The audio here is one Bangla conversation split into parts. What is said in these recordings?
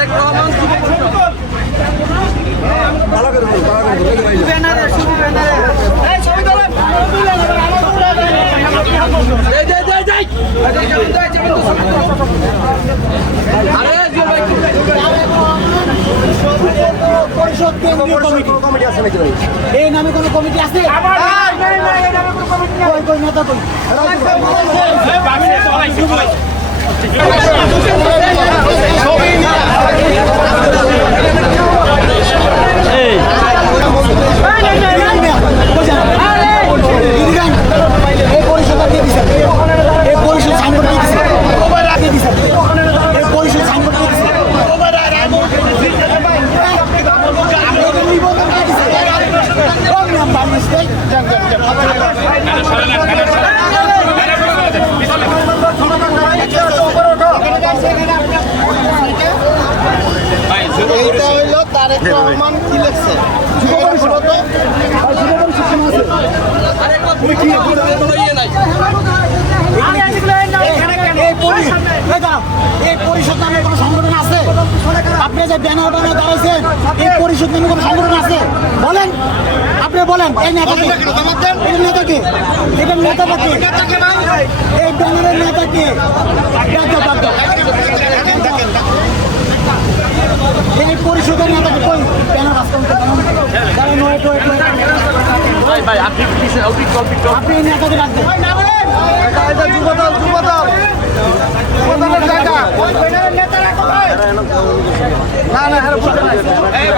তারেক রহমান এই পরিষদ নামে কোনো কমিটি আছে? কই কই নেতা কই? এই পরিষদ নামে কোনো সংগঠন আছে? আপনি যে ব্যানার ব্যানার দাঁড়াইছেন এই পরিষদ নামে কোনো সংগঠন আছে? বলেন আপনি বলেন এই নেতাকে এই নেতাকে এটার নেতাটা কে? এই ব্যানারের নেতা এই পরিষদের নেতাকে কই? বাস্তব কারণ ওয়েট ওয়েট ভাই ভাই আপনি। আপনি নেতাকে রাখবেন এটা যুবদল যুবদল। যুবদলের জায়গা। না না হ্যাঁ বুঝতে নাই এই যে-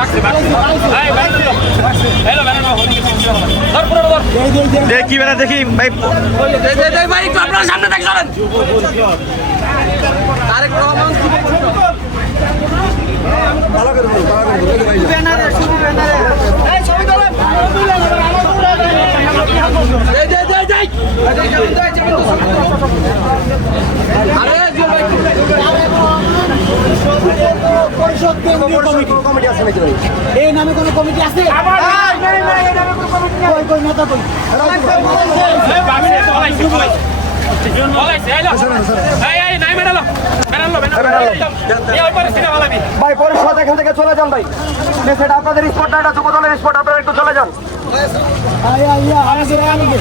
এই যে- কি বেলা দেখি ভাই। আপনার সামনে তারেক রহমান এই যে, যে, যে। আরে জিও ভাই পরিষদ কেন্দ্রীয় কমিটি এই নামে কোনো কমিটি আছে কই কই নেতা কই ভাই পরিষদ এখান থেকে চলে যান ভাই সেটা আপনাদের স্পট না এটা যুবদলের স্পট আপনারা একটু চলে যান আয়া আয়া আমাদের